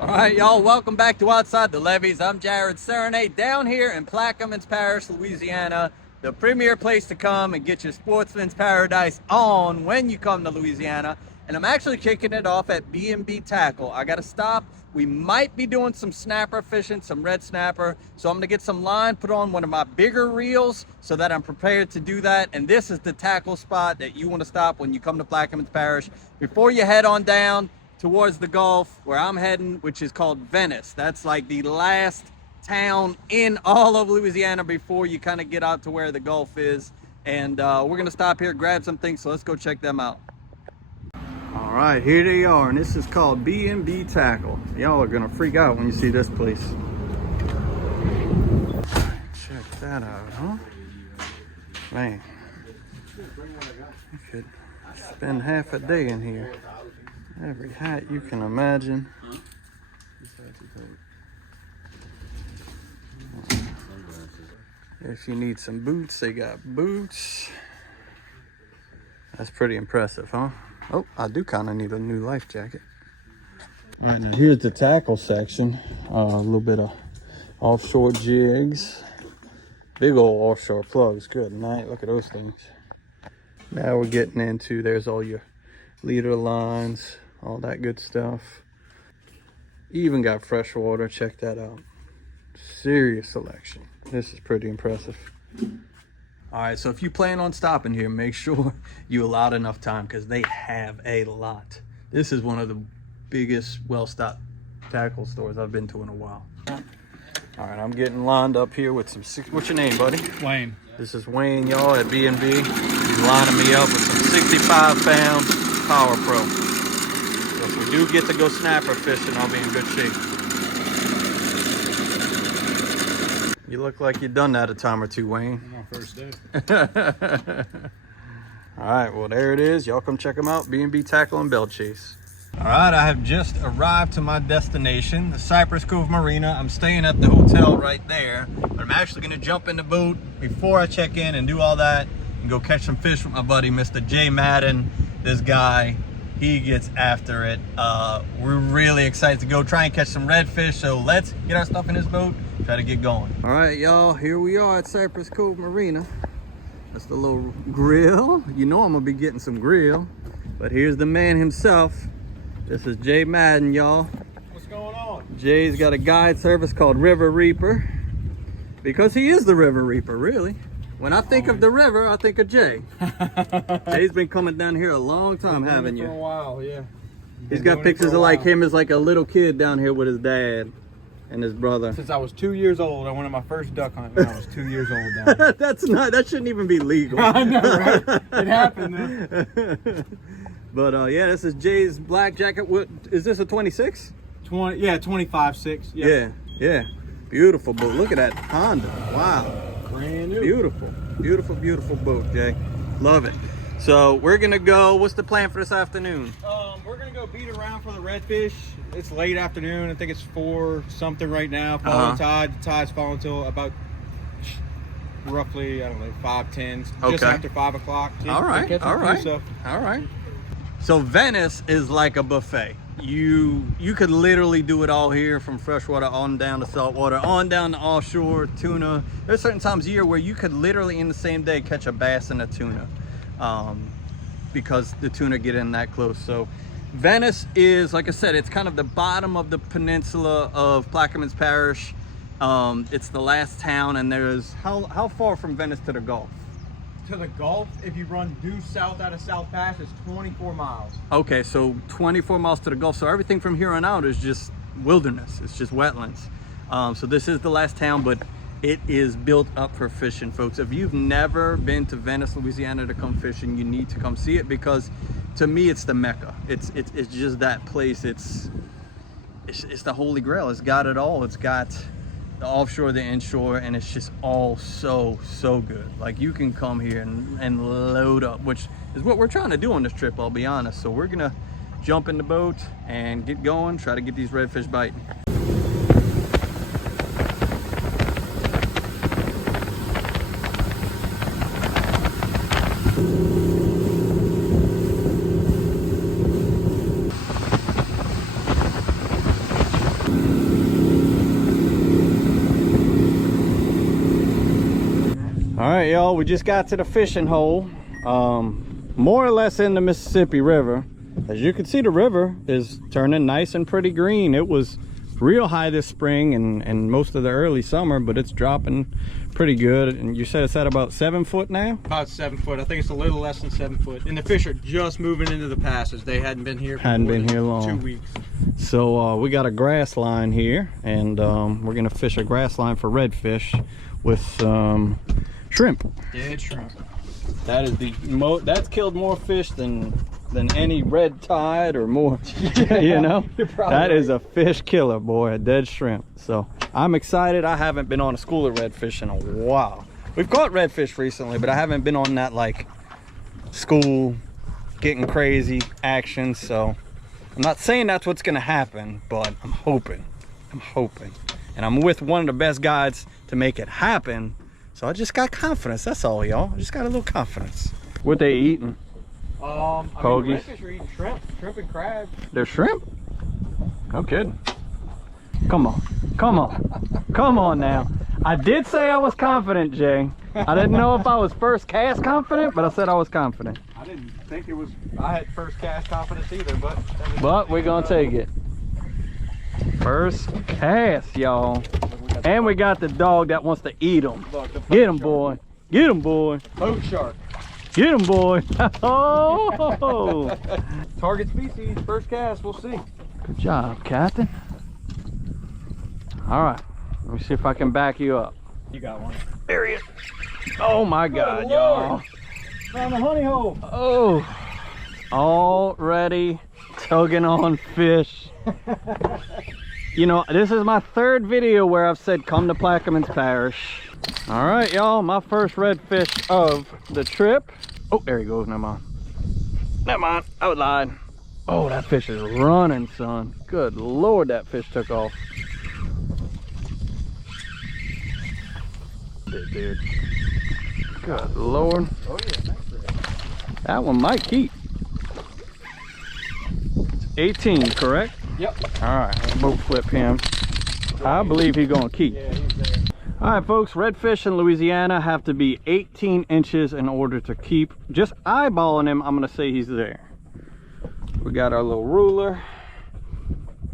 All right, y'all, welcome back to Outside the Levees. I'm Jared Serenade down here in Plaquemines Parish, Louisiana, the premier place to come and get your sportsman's paradise on when you come to Louisiana. And I'm actually kicking it off at BNB Tackle. I got to stop. We might be doing some snapper fishing, some red snapper. So I'm going to get some line, put on one of my bigger reels so that I'm prepared to do that. And this is the tackle spot that you want to stop when you come to Plaquemines Parish. Before you head on down towards the Gulf, where I'm heading, which is called Venice. That's like the last town in all of Louisiana before you kind of get out to where the Gulf is. And we're gonna stop here, grab some things, so let's go check them out. All right, here they are, and this is called BNB Tackle. Y'all are gonna freak out when you see this place. Check that out, huh? Man, you could spend half a day in here. Every hat you can imagine. If you need some boots, they got boots. That's pretty impressive, huh? Oh, I do kind of need a new life jacket. All right, now here's the tackle section. A little bit of offshore jigs. Big old offshore plugs. Good night. Look at those things. Now we're getting into, there's all your leader lines, all that good stuff. Even got fresh water. Check that out. Serious selection. This is pretty impressive. All right, so if you plan on stopping here, make sure you allot enough time because they have a lot. This is one of the biggest well-stocked tackle stores I've been to in a while. All right, I'm getting lined up here with some what's your name, buddy? Wayne. This is Wayne, y'all, at BNB. He's lining me up with some 65-pound Power Pro. So if we do get to go snapper fishing, I'll be in good shape. You look like you've done that a time or two, Wayne. My first day. All right, well, there it is. Y'all come check them out, BNB Tackle and Bell Chase. All right, I have just arrived to my destination, the Cypress Cove Marina. I'm staying at the hotel right there, but I'm actually gonna jump in the boat before I check in and do all that and go catch some fish with my buddy, Mr. Jay Madden. This guy, he gets after it. We're really excited to go try and catch some redfish, so let's get our stuff in this boat, try to get going. All right, y'all, here we are at Cypress Cove Marina. That's the little grill. You know I'm gonna be getting some grill, but here's the man himself. This is Jay Madden, y'all. What's going on? Jay's got a guide service called River Reaper because he is the River Reaper, really. When I think of the river, I think of Jay. Jay's been coming down here a long time, haven't you? For a while, yeah. He's got pictures of like him as like a little kid down here with his dad and his brother. Since I was 2 years old, I went on my first duck hunt when I was 2 years old down here. That's not, that shouldn't even be legal. I know, right? It happened, man. But yeah, this is Jay's black jacket. What is this, a 26? 20, yeah, 25.6. Yeah. Beautiful boat. Look at that Honda. Wow. Brand new. Beautiful, beautiful, beautiful boat, Jay. Love it. So we're gonna go, what's the plan for this afternoon? We're gonna go beat around for the redfish. It's late afternoon. I think it's 4 something right now. Falling tide. The tide's falling until about roughly, I don't know, 5:10. Just after 5 o'clock. All right. All right. So Venice is like a buffet. You could literally do it all here, from freshwater on down to saltwater, on down to offshore, tuna. There's certain times a year where you could literally in the same day catch a bass and a tuna, because the tuna get in that close. So Venice is, like I said, it's kind of the bottom of the peninsula of Plaquemines Parish. It's the last town, and there's, how far from Venice to the Gulf? To the Gulf, if you run due south out of South Pass, it's 24 miles. Okay, so 24 miles to the Gulf. So everything from here on out is just wilderness. It's just wetlands. So this is the last town, but it is built up for fishing, folks. If you've never been to Venice, Louisiana to come fishing, you need to come see it, because to me, it's the Mecca. It's just that place. It's the Holy Grail. It's got it all. It's got the offshore, the inshore, and it's just all so good. Like, you can come here and load up, which is what we're trying to do on this trip, I'll be honest. So we're gonna jump in the boat and get going, try to get these redfish biting. All right, y'all, we just got to the fishing hole, more or less in the Mississippi River. As you can see, the river is turning nice and pretty green. It was real high this spring and most of the early summer, but it's dropping pretty good. And you said it's at about 7 foot now? About 7 foot. I think it's a little less than 7 foot. And the fish are just moving into the passage. They hadn't been here for long. 2 weeks. So we got a grass line here, and we're gonna fish a grass line for redfish with shrimp. Dead shrimp. That is that's killed more fish than any red tide or more. You know, that is a fish killer, boy, a dead shrimp. So I'm excited. I haven't been on a school of redfish in a while. We've caught redfish recently, but I haven't been on that like school getting crazy action. So I'm not saying that's what's gonna happen, but I'm hoping, and I'm with one of the best guides to make it happen. So I just got confidence, that's all, y'all. I just got a little confidence. What they eating? Pogies. Redfish are eating shrimp and crab. They're shrimp? No kidding. Come on now. I did say I was confident, Jay. I didn't know if I was first cast confident, but I said I was confident. I didn't think I had first cast confidence either, but we're gonna take it. First cast, y'all. And we got the dog that wants to eat them. Get him, boy. Get him, boy. Boat shark. Get him, boy. Oh. Target species, first cast, we'll see. Good job, Captain. All right, let me see if I can back you up. You got one. There he is. Oh my God, y'all. Found the honey hole. Oh, already tugging on fish. You know, this is my third video where I've said come to Plaquemines Parish. All right, y'all, my first redfish of the trip. Oh, there he goes. Never mind, I was lying. Oh, that fish is running, son. Good Lord, that fish took off. Dude. Good Lord. Oh yeah, thanks for that. That one might keep. It's 18, correct? Yep. All right, boat flip him. I believe he's gonna keep. Yeah, he's there. All right, folks, redfish in Louisiana have to be 18 inches in order to keep. Just eyeballing him, I'm gonna say he's there. We got our little ruler.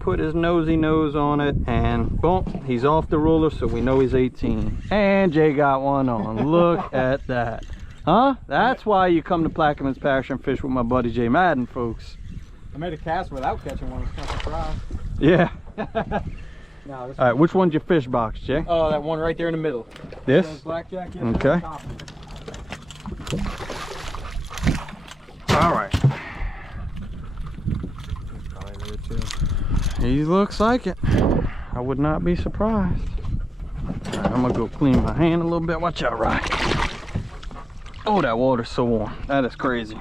Put his nosy nose on it, and boom, he's off the ruler, so we know he's 18. And Jay got one on. Look at that. Huh? That's why you come to Plaquemines Parish and fish with my buddy Jay Madden, folks. I made a cast without catching one. It's kind of surprised. Yeah. No, all right, which one's your fish box, Jay? Oh, that one right there in the middle. This? Blackjack. Yes, okay. All right. Probably there too. He looks like it. I would not be surprised. All right, I'm gonna go clean my hand a little bit. Watch out, Ryan. Oh, that water's so warm. That is crazy.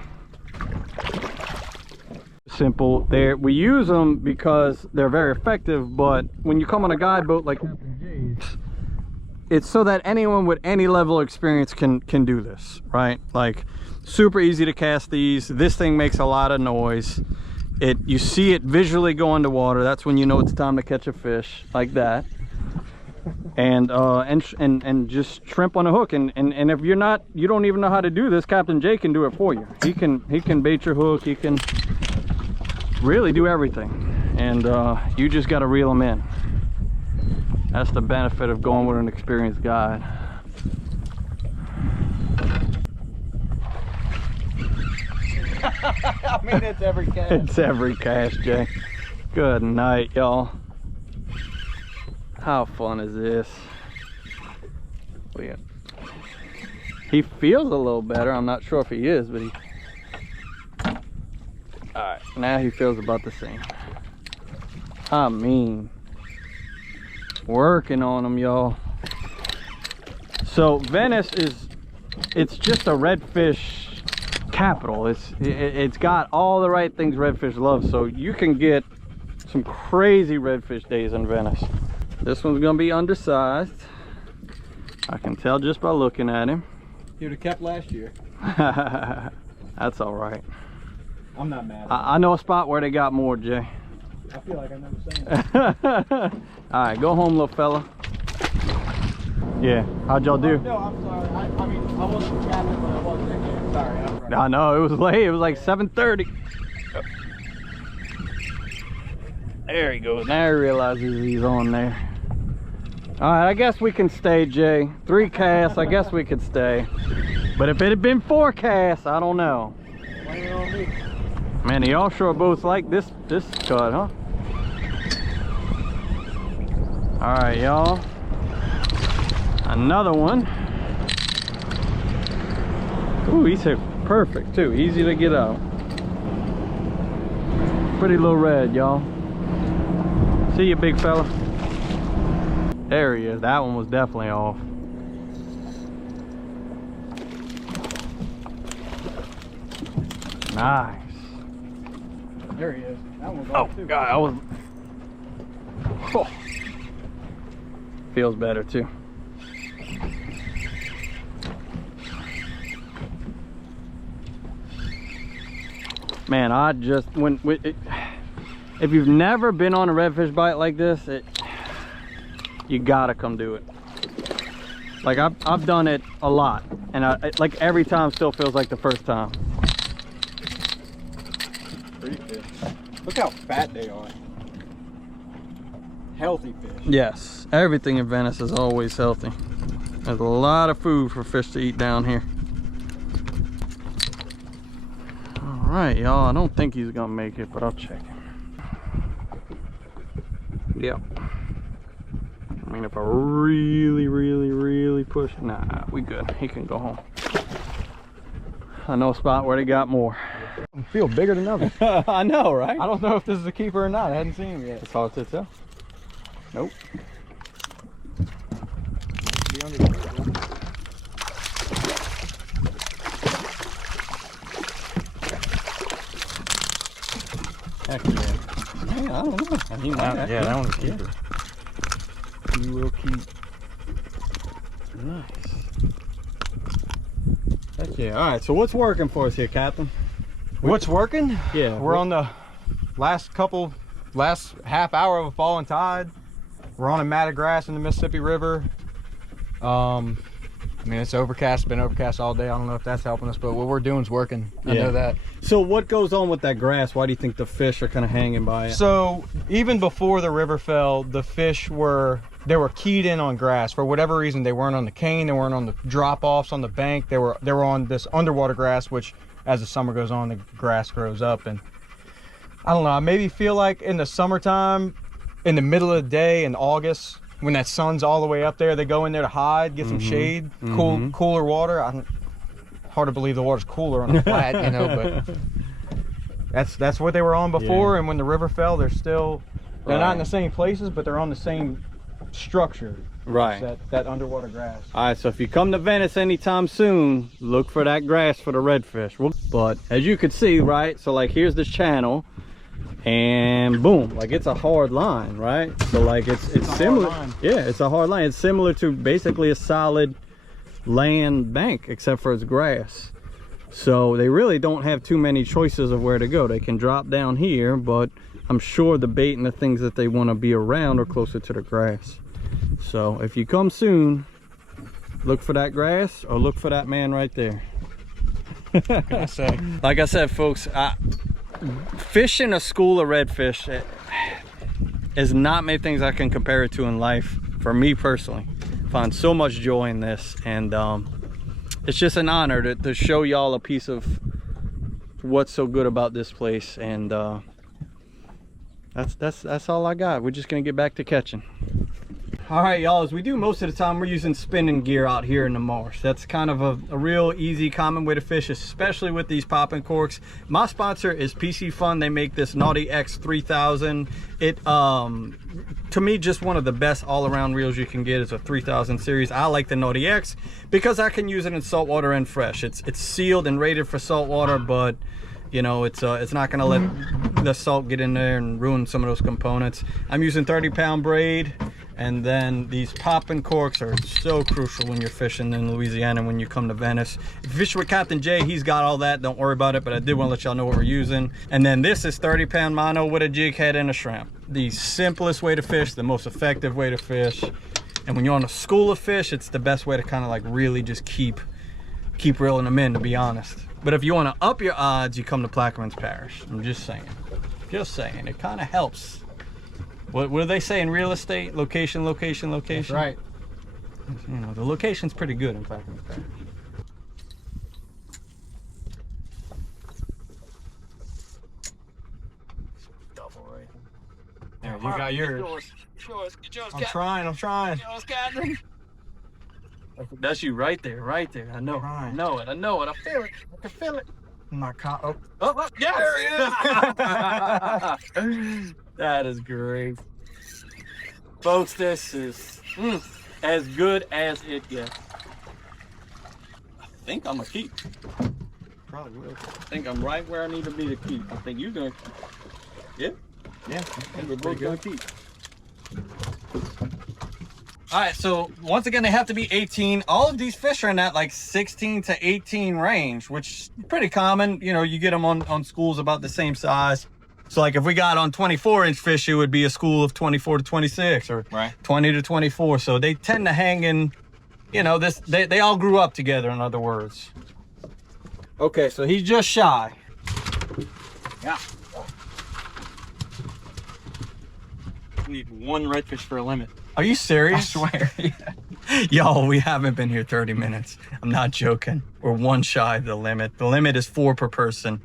Simple. We use them because they're very effective, but when you come on a guide boat like Capt Jay's, it's so that anyone with any level of experience can do this, right? Like, super easy to cast these. This thing makes a lot of noise. You see it visually go underwater. That's when you know it's time to catch a fish, like that. And just shrimp on a hook. And if you don't even know how to do this, Capt Jay can do it for you. He can bait your hook. He can really do everything, and you just got to reel them in. That's the benefit of going with an experienced guide. I mean, it's every cast. It's every cast, Jay. Good night, y'all. How fun is this? He feels a little better. I'm not sure if he is, but he... All right, now he feels about the same. I mean, working on them, y'all. So Venice it's just a redfish capital. It's got all the right things redfish love, so you can get some crazy redfish days in Venice. This one's gonna be undersized. I can tell just by looking at him. He would have kept last year. That's all right. I'm not mad. I know a spot where they got more, Jay. I feel like I've never seen that. All right, go home, little fella. Yeah. How'd y'all do? No, I'm sorry. I mean, I wasn't the captain, but I wasn't again. Sorry. I'm right. I know, it was late. It was like 7:30. There he goes. Now he realizes he's on there. All right, I guess we can stay, Jay. 3 casts, I guess we could stay. But if it had been 4 casts, I don't know. Blame it on me. Man, the offshore boats like this cut, huh? All right, y'all. Another one. Ooh, he's hit perfect too. Easy to get out. Pretty little red, y'all. See you, big fella. There he is. That one was definitely off. Nice. There he is. That one's Oh off too. God, I was. Oh. Feels better too. Man, I just if you've never been on a redfish bite like this, you gotta come do it. Like I've done it a lot, and like every time still feels like the first time. Pretty fish. Look how fat they are. Healthy fish. Yes, everything in Venice is always healthy. There's a lot of food for fish to eat down here. All right, y'all. I don't think he's gonna make it, but I'll check him. Yep. I mean, if I really push, nah, we good. He can go home. I know a spot where they got more. I feel bigger than others. I know, right? I don't know if this is a keeper or not. I hadn't seen him yet. It's hard to tell. Nope. Be under the Heck yeah. Man, I don't know. He might yeah, that one's a keeper. You will keep. Nice. Heck yeah. All right, so what's working for us here, Captain? What's working? Yeah. We're on the last half hour of a falling tide. We're on a mat of grass in the Mississippi River. I mean, it's overcast, been overcast all day. I don't know if that's helping us, but what we're doing is working. I know that. So what goes on with that grass? Why do you think the fish are kind of hanging by it? So even before the river fell, the fish were keyed in on grass. For whatever reason, they weren't on the cane, they weren't on the drop-offs on the bank. They were on this underwater grass, which as the summer goes on, the grass grows up. And I don't know, I maybe feel like in the summertime, in the middle of the day in August, when that sun's all the way up there, they go in there to hide, get some shade, cooler water. Hard to believe the water's cooler on a flat, you know, but that's what they were on before. And when the river fell, they're not in the same places, but they're on the same structure. Right. That underwater grass. All right, so if you come to Venice anytime soon, look for that grass for the redfish. But as you can see, right, so like here's this channel, and boom, like it's a hard line, right? So like it's similar. Yeah, it's a hard line. It's similar to basically a solid land bank, except for it's grass. So they really don't have too many choices of where to go. They can drop down here, but I'm sure the bait and the things that they want to be around are closer to the grass. So if you come soon, look for that grass or look for that man right there. What can I say? Like I said, folks, fishing a school of redfish is not many things I can compare it to in life. For me personally, I find so much joy in this, and it's just an honor to show y'all a piece of what's so good about this place. And that's all I got. We're just gonna get back to catching. All right, y'all, as we do most of the time, we're using spinning gear out here in the marsh. That's kind of a real easy, common way to fish, especially with these popping corks. My sponsor is PC Fun. They make this Naughty X 3000. It, to me, just one of the best all-around reels you can get. It's a 3000 series. I like the Naughty X because I can use it in saltwater and fresh. It's sealed and rated for saltwater, but you know, it's not gonna let the salt get in there and ruin some of those components. I'm using 30-pound braid. And then these popping corks are so crucial when you're fishing in Louisiana when you come to Venice. If you fish with Capt Jay, he's got all that. Don't worry about it, but I did want to let y'all know what we're using. And then this is 30-pound mono with a jig head and a shrimp. The simplest way to fish, the most effective way to fish. And when you're on a school of fish, it's the best way to kind of like really just keep reeling them in, to be honest. But if you want to up your odds, you come to Plaquemines Parish. I'm just saying. Just saying. It kind of helps. What do they say in real estate? Location, location, location. That's right. You know, the location's pretty good in Plaquemines Parish. Double right there. You got yours. Get yours, I'm trying. That's you right there, right there. I know. I know it. I feel it. I can feel it. My car. Oh, yes! There he is. That is great. Folks, this is as good as it gets. I think I'm a keep. Probably will. I think I'm right where I need to be to keep. I think you're going to. Yeah? Yeah. I think we're both going to keep. All right, so once again, they have to be 18. All of these fish are in that like 16 to 18 range, which is pretty common. You know, you get them on schools about the same size. So like if we got on 24-inch fish, it would be a school of 24 to 26 or 20 to 24. So they tend to hang in, you know, they all grew up together, in other words. Okay, so he's just shy. Yeah. We need one redfish for a limit. Are you serious? I swear. Yo, we haven't been here 30 minutes. I'm not joking. We're one shy of the limit. The limit is 4 per person.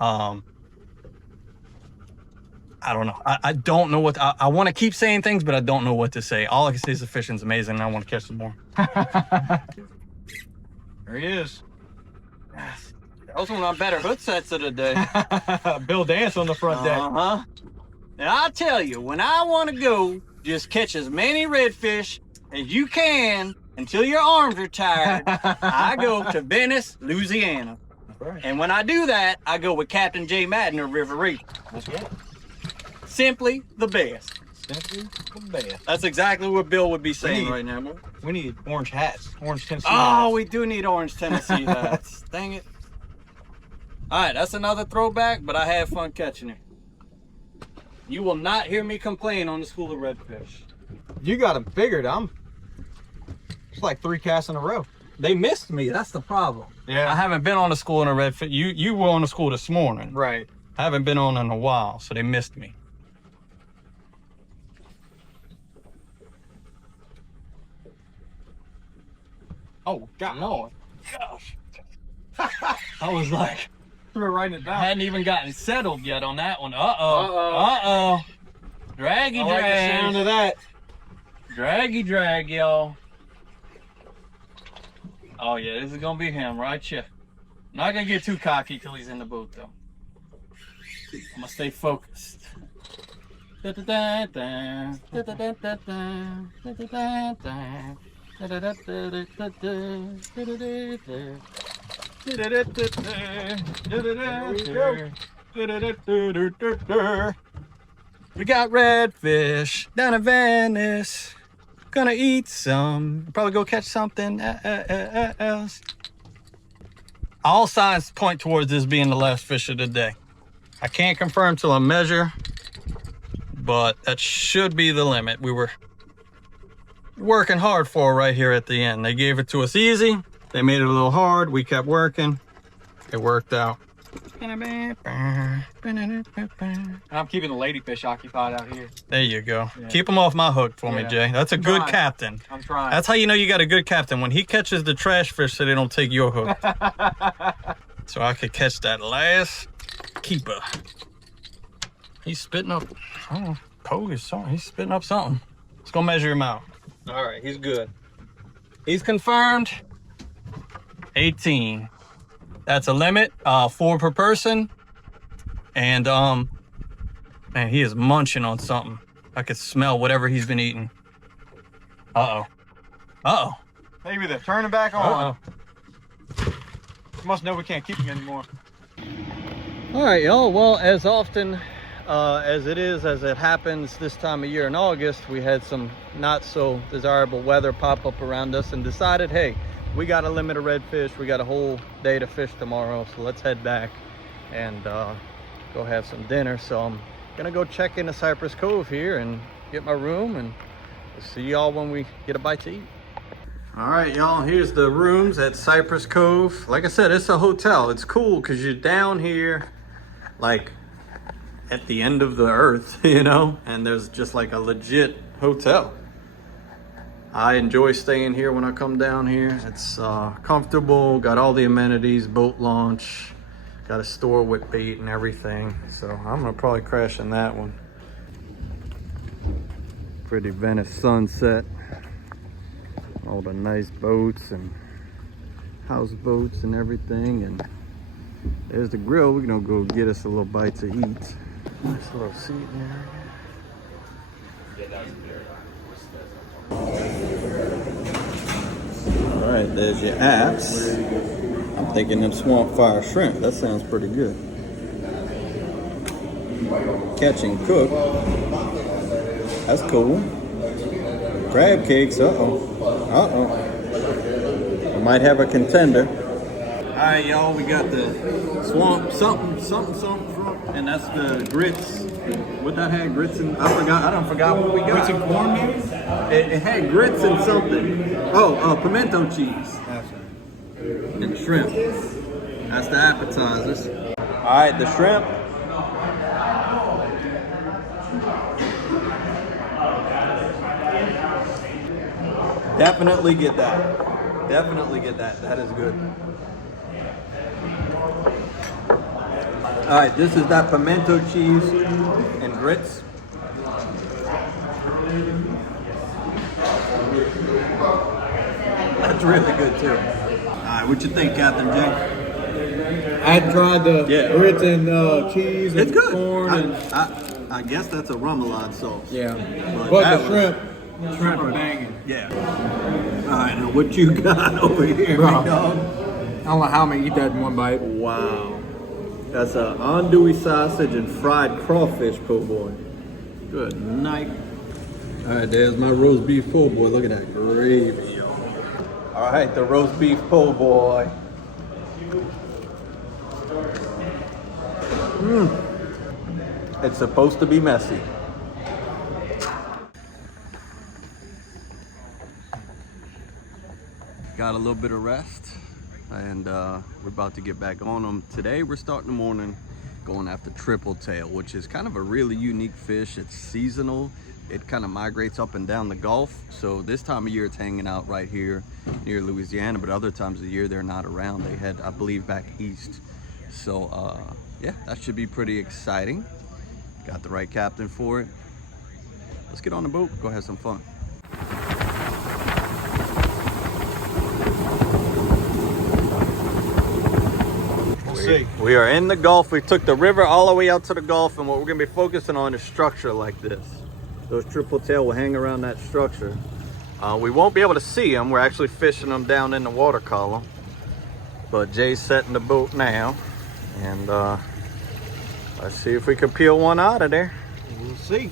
I don't know. I don't know what I want to keep saying things, but I don't know what to say. All I can say is the fishing's amazing and I want to catch some more. There he is. Yes. That was one of my better hook sets of the day. Bill Dance on the front deck. Uh-huh. And I'll tell you, when I want to go, just catch as many redfish as you can until your arms are tired. I go to Venice, Louisiana. Right. And when I do that, I go with Capt Jay of River Reef. That's right. Simply the best. Simply the best. That's exactly what Bill would be saying right now. Man. We need orange hats. Orange Tennessee hats. Oh, we do need orange Tennessee hats. Dang it. All right, that's another throwback, but I had fun catching it. You will not hear me complain on the school of redfish. You got them figured. It's like 3 casts in a row. They missed me. That's the problem. Yeah. I haven't been on a school in a redfish. You were on a school this morning. Right. I haven't been on in a while, so they missed me. Oh, God. Lord. Gosh. I was like... We're writing it down. I hadn't even gotten settled yet on that one. Uh-oh. Draggy drag. I like the sound of that. Draggy drag, y'all. Oh, yeah, this is going to be him, right here. I'm not going to get too cocky till he's in the boat, though. I'm going to stay focused. We got redfish down in Venice. Gonna eat some. Probably go catch something else. All signs point towards this being the last fish of the day. I can't confirm till I measure, but that should be the limit. We were working hard for right here at the end. They gave it to us easy. They made it a little hard. We kept working. It worked out. I'm keeping the ladyfish occupied out here. There you go. Yeah. Keep them off my hook for me, Jay. That's a good captain. I'm trying. That's how you know you got a good captain. When he catches the trash fish so they don't take your hook. So I could catch that last keeper. He's spitting up. Oh, Pogue is sorry. He's spitting up something. Let's go measure him out. All right, he's good. He's confirmed. 18. That's a limit. 4 per person. And man, he is munching on something. I could smell whatever he's been eating. Maybe they're turning back on. You must know we can't keep him anymore. All right, y'all. Well, as often as it happens this time of year in August, we had some not so desirable weather pop up around us and decided, hey, we got a limit of redfish. We got a whole day to fish tomorrow, so let's head back and go have some dinner. So I'm gonna go check into Cypress Cove here and get my room and We'll see y'all when we get a bite to eat. All right, y'all, here's the rooms at Cypress Cove. Like I said, it's a hotel. It's cool because you're down here, like, at the end of the earth, you know? And there's just like a legit hotel. I enjoy staying here when I come down here. It's comfortable, got all the amenities, boat launch, got a store with bait and everything. So I'm gonna probably crash in that one. Pretty Venice sunset. All the nice boats and houseboats and everything. And there's the grill. We're gonna go get us a little bite to eat. Nice little seat there. All right, there's your apps. I'm thinking them swamp fire shrimp. That sounds pretty good. Catch and cook. That's cool. Crab cakes. We might have a contender. All right, y'all. We got the swamp something shrimp, and that's the grits. What that had grits and I don't forgot what we got. Grits and corn, maybe? It had grits and something. Oh, pimento cheese. And shrimp. That's the appetizers. All right, the shrimp. Definitely get that. Definitely get that. That is good. All right, this is that pimento cheese and grits. That's really good too. All right, what you think, Captain Jay? I tried the grits and cheese and It's good. corn. I guess that's a remoulade sauce. Yeah, but the shrimp are banging. Yeah. All right, now what you got over here, big dog? I don't know how I'm gonna eat that in one bite. Wow. That's an andouille sausage and fried crawfish po' boy. Good night. All right, there's my roast beef po' boy. Look at that gravy, yo. All right, the roast beef po' boy. It's supposed to be messy. Got a little bit of rest, and we're about to get back on them. Today we're starting the morning going after triple tail, which is kind of a really unique fish. It's seasonal. It kind of migrates up and down the Gulf. So this time of year it's hanging out right here near Louisiana, but other times of the year they're not around. They head, I believe, back east. So yeah, that should be pretty exciting. Got the right captain for it. Let's get on the boat, go have some fun. We are in the Gulf. We took the river all the way out to the Gulf, and what we're gonna be focusing on is structure like this. Those triple tail will hang around that structure. We won't be able to see them. We're actually fishing them down in the water column. But Jay's setting the boat now, and let's see if we can peel one out of there. We'll see.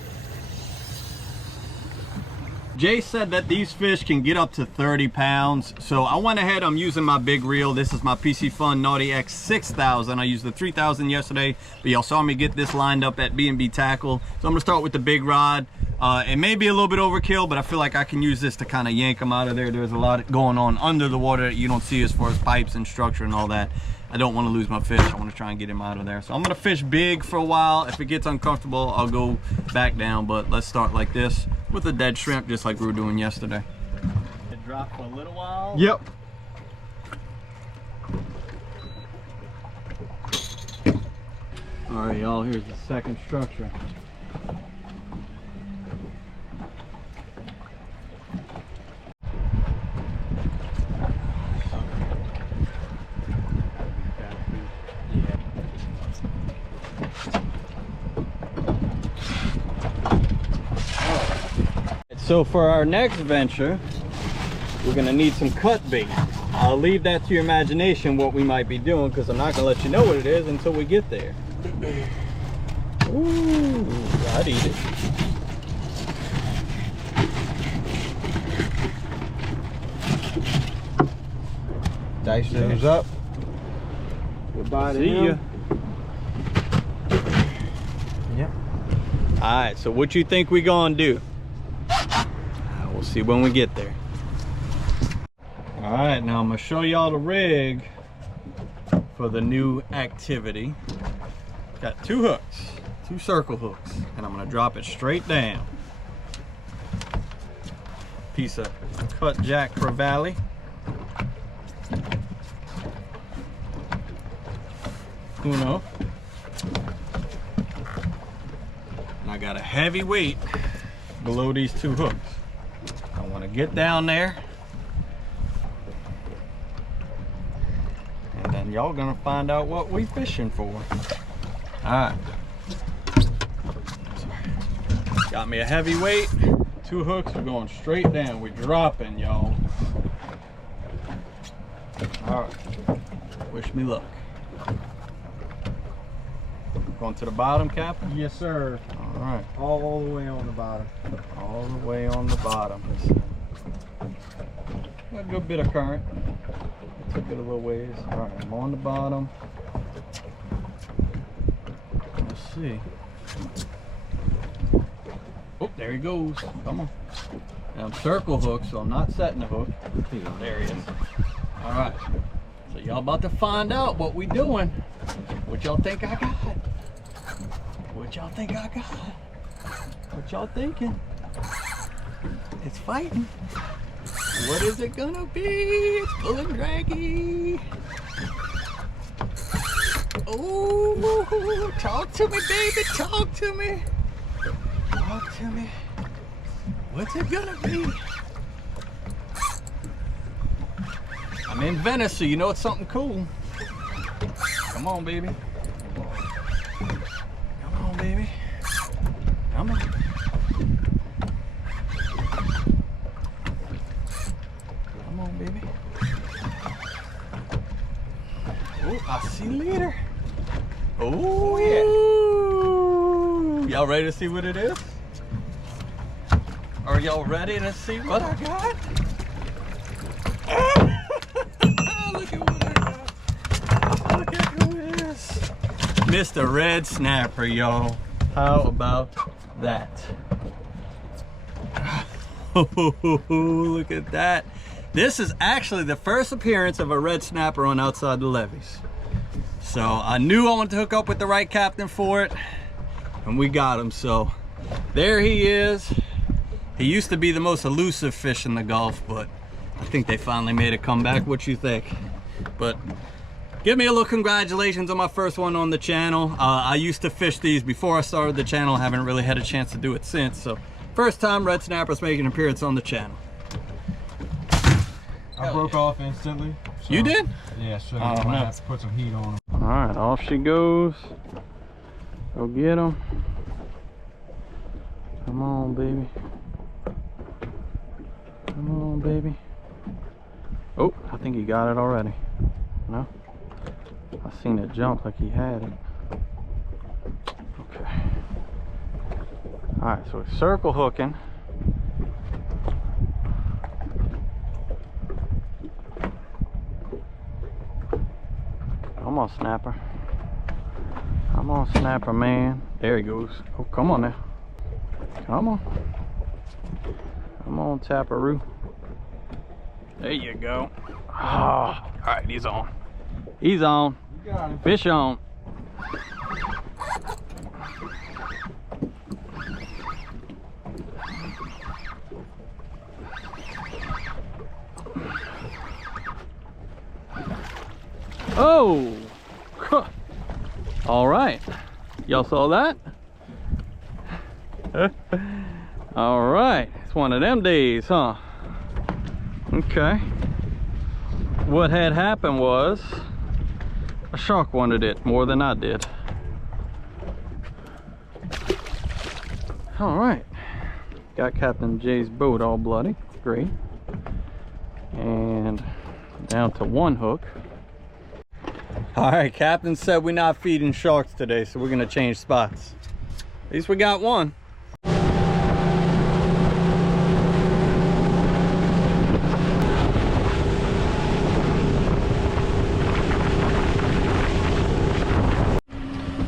Jay said that these fish can get up to 30 pounds. So I went ahead, I'm using my big reel. This is my PC Fun Naughty X 6000. I used the 3000 yesterday, but y'all saw me get this lined up at BNB Tackle. So I'm gonna start with the big rod. It may be a little bit overkill, but I feel like I can use this to kind of yank them out of there. There's a lot going on under the water that you don't see as far as pipes and structure and all that. I don't want to lose my fish. I want to try and get him out of there. So I'm going to fish big for a while. If it gets uncomfortable, I'll go back down. But let's start like this with a dead shrimp, just like we were doing yesterday. It dropped for a little while. Yep. All right, y'all, here's the second structure. So for our next venture, we're gonna need some cut bait. I'll leave that to your imagination what we might be doing, because I'm not gonna let you know what it is until we get there. Ooh, I'd eat it. Dice things up. Goodbye to him. Yep. All right, so what you think we gonna do? We'll see when we get there. All right, now I'm gonna show y'all the rig for the new activity. Got 2 hooks, 2 circle hooks, and I'm gonna drop it straight down. Piece of cut jack crevalle. Uno. And I got a heavy weight below these 2 hooks. I want to get down there, and then y'all gonna find out what we fishing for. All right. Got me a heavy weight. 2 hooks. We're going straight down. We're dropping, y'all. All right. Wish me luck. Going to the bottom, Captain? Yes, sir. All right. All the way on the bottom. All the way on the bottom. A good bit of current. Took it a little ways. All right, I'm on the bottom. Let's see. Oh, there he goes. Come on. Now I'm circle hook, so I'm not setting the hook. There he is. All right. So y'all about to find out what we doing. What y'all think I got? What y'all think I got? What y'all thinking? It's fighting. What is it gonna be? It's pulling draggy. Oh, talk to me, baby. Talk to me. Talk to me. What's it gonna be? I'm in Venice, so you know it's something cool. Come on, baby. Come on, baby. Come on. Come on, baby. Oh, I see leader. Oh, yeah. Y'all ready to see what it is? Are y'all ready to see what I got? Look at what I got. Look at who it is. Mr. Red Snapper, y'all. How about that? Look at that. This is actually the first appearance of a red snapper on Outside the Levees. So I knew I wanted to hook up with the right captain for it, and we got him. So there he is. He used to be the most elusive fish in the Gulf, but I think they finally made a comeback. What you think? But give me a little congratulations on my first one on the channel. I used to fish these before I started the channel. I haven't really had a chance to do it since. So first time red snappers making an appearance on the channel. I broke off instantly. So, You did? Yeah, so I'm gonna have to put some heat on them. All right, off she goes. Go get him. Come on, baby. Come on, baby. Oh, I think he got it already. No? I seen it jump like he had it. Okay. All right, so we're circle hooking. Come on, snapper. Come on, snapper, man. There he goes. Oh, come on now. Come on. Come on, Tapperoo. There you go. Oh, all right, he's on. He's on. You got him. Fish on. Oh! Huh. All right. Y'all saw that? All right. It's one of them days, huh? Okay. What had happened was a shark wanted it more than I did. All right. Got Captain Jay's boat all bloody. Great. And down to 1 hook. All right, Captain said we're not feeding sharks today, so we're gonna change spots. At least we got one.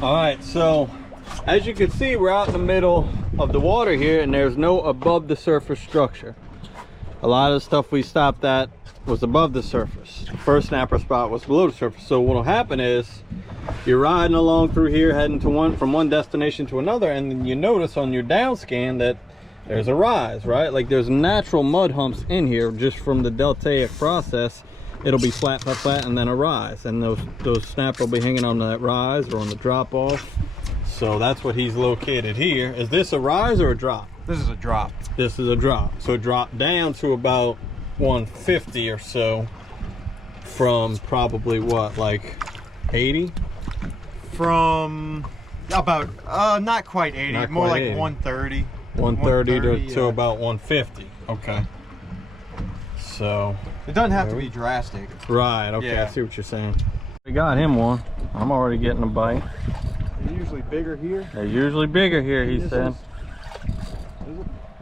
All right, so as you can see, we're out in the middle of the water here, and there's no above the surface structure. A lot of the stuff we stopped at was above the surface. First snapper spot was below the surface. So what'll happen is you're riding along through here, heading to from one destination to another, and then you notice on your down scan that there's a rise, right? Like there's natural mud humps in here just from the deltaic process. It'll be flat, flat, flat, and then a rise, and those snapper will be hanging on that rise or on the drop off. So that's what he's located here. Is this a rise or a drop? This is a drop. This is a drop. So it dropped down to about 150 or so from probably what, like 80? From about not quite 80, Not more quite like 80. 130. 130 to yeah. about 150. Okay. So It doesn't have to be drastic. right, okay, Yeah. I see what you're saying. We got him one. I'm already getting a bite. They're usually bigger here. They're usually bigger here, he This said. is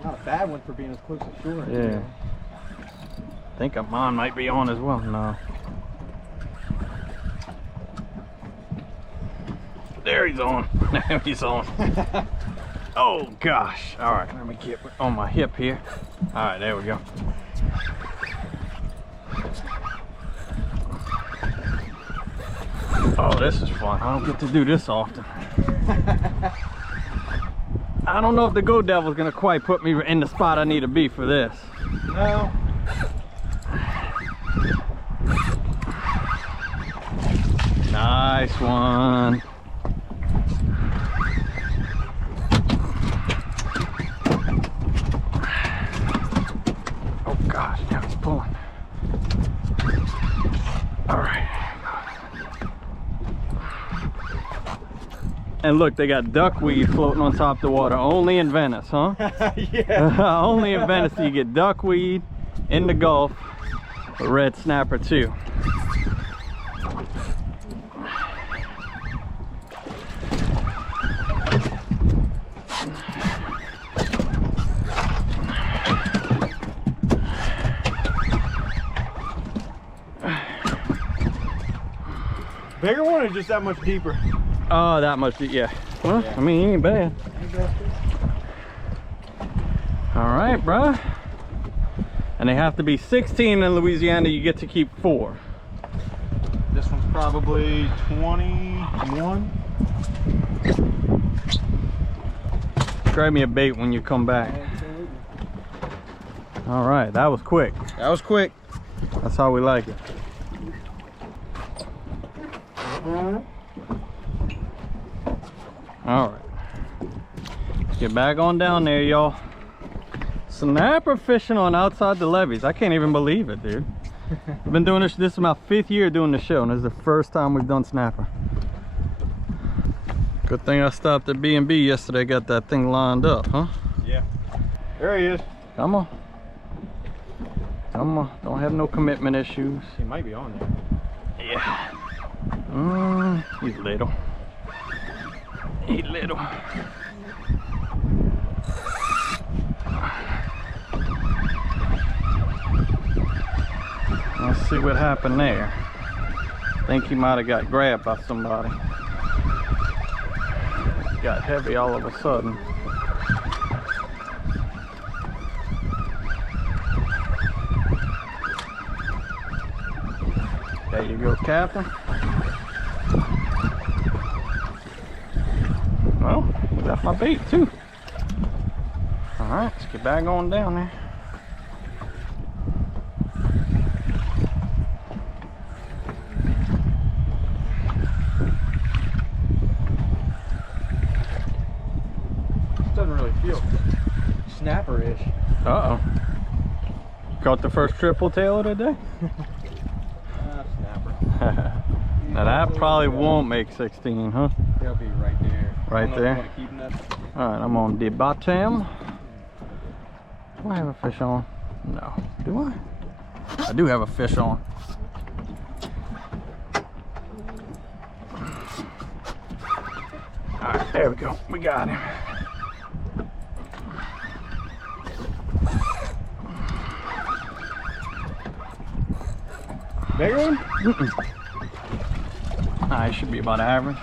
not a bad one for being as close to shore. Yeah. I think mine might be on as well. No. There he's on. There he's on. Oh gosh. All right, let me get on my hip here. All right, there we go. Oh, this is fun. I don't get to do this often. I don't know if the Go Devil's gonna quite put me in the spot I need to be for this. No. Nice one. Oh gosh, now he's pulling. All right. And look, they got duckweed floating on top of the water. Only in Venice, huh? Yeah. Only in Venice do you get duckweed in the Gulf. A red snapper too. Bigger one or just that much deeper? Oh, that much, yeah. Well, Yeah. I mean, he ain't bad. All right, bruh. And they have to be 16 in Louisiana. You get to keep 4. This one's probably 21. Grab me a bait when you come back. All right, that was quick. That was quick. That's how we like it. All right, let's get back on down there, y'all. Snapper fishing on outside the levees. I can't even believe it, dude. I've been doing this is my 5th year doing the show, and this is the first time we've done snapper. Good thing I stopped at BNB yesterday, got that thing lined up, huh? Yeah. There he is. Come on. Come on, don't have no commitment issues. He might be on there. Yeah. He's little. He's little. Let's see what happened there. I think he might have got grabbed by somebody. Got heavy all of a sudden. There you go, Captain. Well, we left my bait too. All right, let's get back on down there. Doesn't really feel snapper-ish. Uh-oh. Caught the first triple tail of the day? Snapper. Now that probably won't make 16, huh? They'll be right there. Right I don't know if there. you wanna keep them that- All right, I'm on the bottom. Do I have a fish on? No. Do I? I do have a fish on. All right, there we go. We got him. Bigger one? Nah, it should be about average.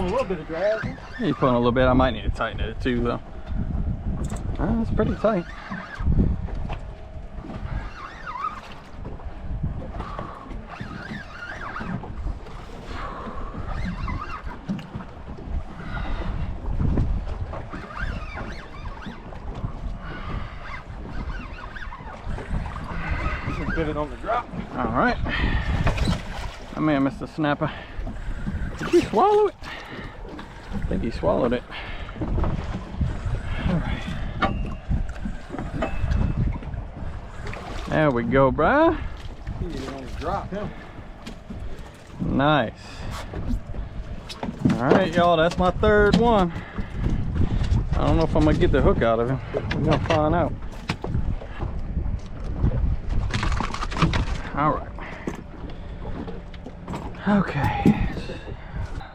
pulling a little bit of drag. He's pulling a little bit. I might need to tighten it too, though. It's pretty tight. Get it on the drop. All right. I may have missed the snapper. Did he swallow it? I think he swallowed it. All right. There we go, bruh. Get it on the drop. Yeah. Nice. All right, y'all, that's my third one. I don't know if I'm gonna get the hook out of him. We're gonna find out. All right. Okay.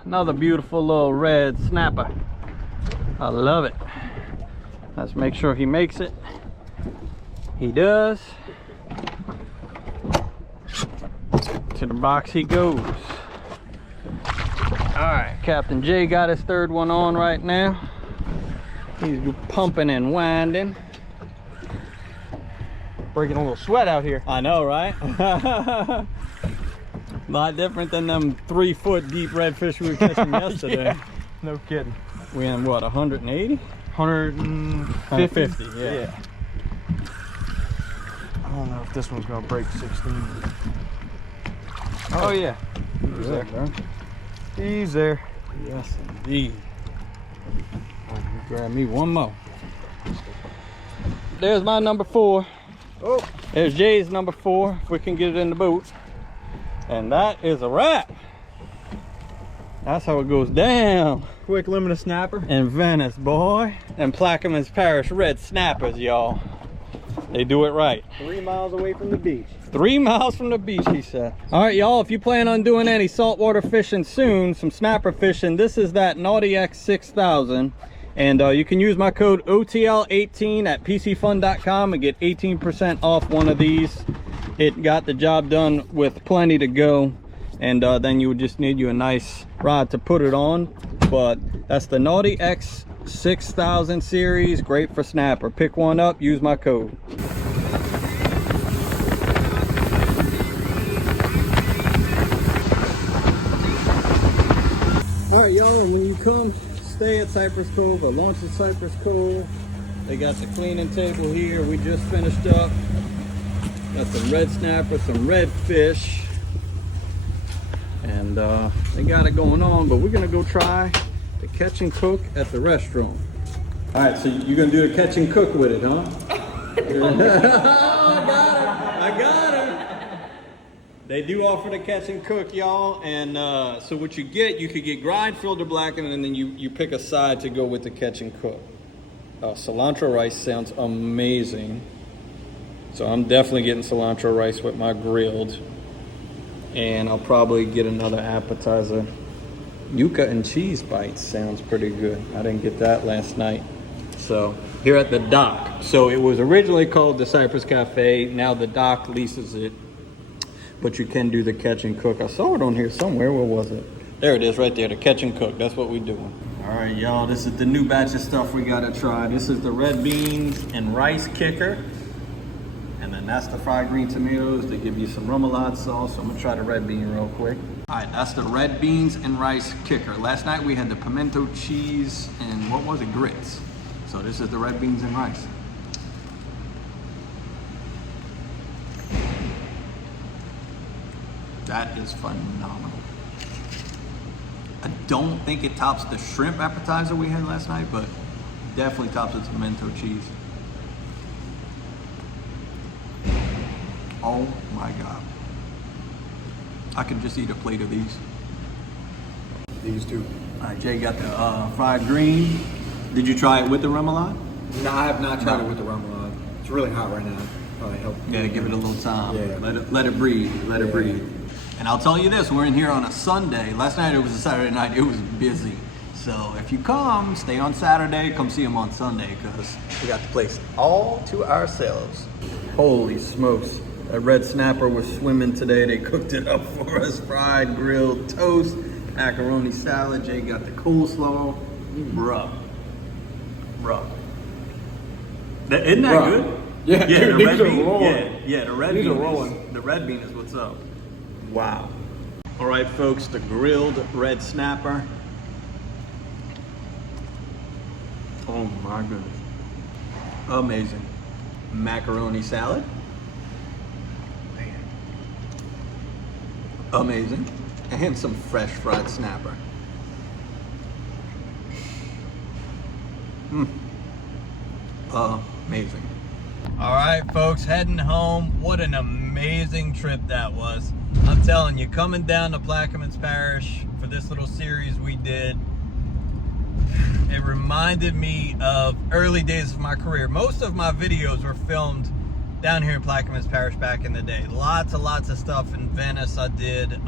Another beautiful little red snapper. I love it. Let's make sure he makes it. He does. To the box he goes. All right, Captain Jay got his third one on right now. He's pumping and winding. Breaking a little sweat out here. I know, right? A lot different than them 3-foot deep redfish we were catching yesterday. Yeah, no kidding. We in what, 180? 150? Yeah. I don't know if this one's gonna break 16. Oh yeah. He's there. Bro. He's there. Yes, indeed. Grab me one more. There's my number 4. Oh, There's Jay's number 4, if we can get it in the boat. And that is a wrap. That's how it goes down. quick limited snapper. In Venice, boy. And Plaquemines Parish red snappers, y'all. They do it right. 3 miles away from the beach. 3 miles from the beach, he said. All right, y'all, if you plan on doing any saltwater fishing soon, some snapper fishing, this is that Naughty X 6000. And you can use my code OTL18 at PCFun.com and get 18% off one of these. It got the job done with plenty to go. And then you would just need you a nice rod to put it on. But that's the Naughty X 6000 series, great for snapper. Pick one up, use my code. All right, y'all, and when you come stay at Cypress Cove or launch at Cypress Cove, they got the cleaning table here. We just finished up. Got some red snapper, some redfish, and they got it going on. But we're gonna go try the catch and cook at the restaurant. All right, so you're gonna do the catch and cook with it, huh? I got her. They do offer the catch and cook, y'all. And so what you get, you could get grind, filter blackened, and then you pick a side to go with the catch and cook. Cilantro rice sounds amazing. So I'm definitely getting cilantro rice with my grilled. And I'll probably get another appetizer. Yuca and cheese bites sounds pretty good. I didn't get that last night. So here at the dock. So it was originally called the Cypress Cafe. Now the dock leases it. But you can do the catch and cook. I saw it on here somewhere. Where was it? There it is right there, the catch and cook. That's what we're doing. All right, y'all, this is the new batch of stuff we gotta try. This is the red beans and rice kicker. And then that's the fried green tomatoes. They give you some remoulade sauce. So I'm gonna try the red bean real quick. All right, that's the red beans and rice kicker. Last night we had the pimento cheese and what was it, grits. So this is the red beans and rice. That is phenomenal. I don't think it tops the shrimp appetizer we had last night, but definitely tops its pimento cheese. Oh my God. I could just eat a plate of these. These two. All right, Jay got the fried green. Did you try it with the remoulade? No, I have not tried it with the remoulade. It's really hot right now. Probably help. Yeah, give it a little time. Yeah. Let it breathe. Let it breathe. And I'll tell you this, we're in here on a Sunday. Last night it was a Saturday night. It was busy. So if you come, stay on Saturday, come see them on Sunday because we got the place all to ourselves. Holy smokes. That red snapper was swimming today. They cooked it up for us, fried, grilled, toast. macaroni salad. Jay got the coleslaw. Bruh. Isn't that Bruh. good? Yeah, Yeah, dude, the red these are bean. rolling. Yeah, the red These bean. are rolling. The red bean is what's up. Wow. All right, folks, the grilled red snapper. Oh my goodness. Amazing. Macaroni salad. Man. Amazing. And some fresh fried snapper. Amazing. All right, folks, heading home. What an amazing trip that was. I'm telling you, coming down to Plaquemines Parish for this little series we did, it reminded me of early days of my career. Most of my videos were filmed down here in Plaquemines Parish back in the day. Lots of stuff in Venice I did.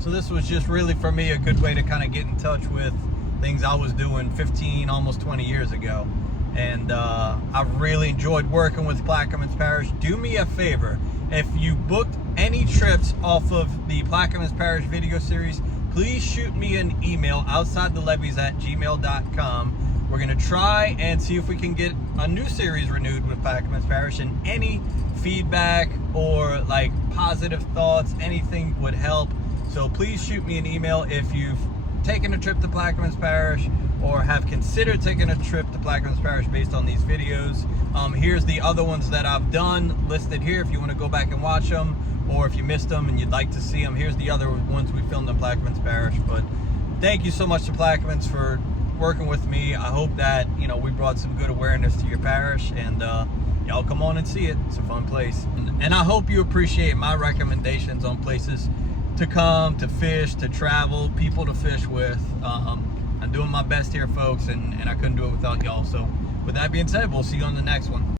So this was just really, for me, a good way to kind of get in touch with things I was doing 15, almost 20 years ago. And I've really enjoyed working with Plaquemines Parish. Do me a favor, if you booked any trips off of the Plaquemines Parish video series, please shoot me an email, outsidethelevies@gmail.com. We're gonna try and see if we can get a new series renewed with Plaquemines Parish, and any feedback or like positive thoughts, anything would help. So please shoot me an email if you've taken a trip to Plaquemines Parish or have considered taking a trip to Plaquemines Parish based on these videos. Here's the other ones that I've done listed here if you want to go back and watch them, or if you missed them and you'd like to see them, here's the other ones we filmed in Plaquemines Parish. But thank you so much to Plaquemines for working with me. I hope that, you know, we brought some good awareness to your parish, and y'all come on and see it. It's a fun place. And I hope you appreciate my recommendations on places to come, to fish, to travel, people to fish with. I'm doing my best here, folks, and I couldn't do it without y'all. So with that being said, we'll see you on the next one.